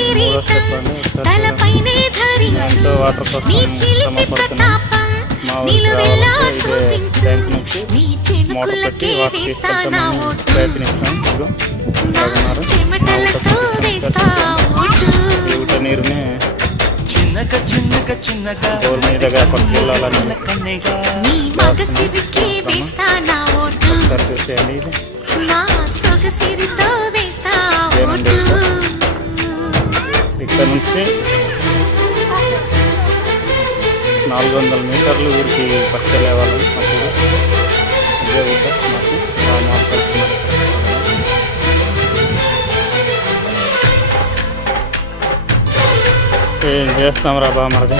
కిరీటం తలపైనే ధరించు నీ చిలిపి ప్రతాపం నిలువెల్లా చూపించు నీ చినుకులకే వేస్తానా ఓటు నా చెమటలతో వేస్తా ఓటు చిన్నగా నీ మగసిరికి వేస్తానా ఓటు నా సొగసిరితో వేస్తా ఓటు ఇక్కడ నుంచి 400 మీటర్లు ఊరికి పట్టుకెళ్ళేవాళ్ళం. అప్పుడు ఇదే ఊట మాకు మాట్లాడుతున్నారు. ఏం చేస్తాం రా బా మరిది.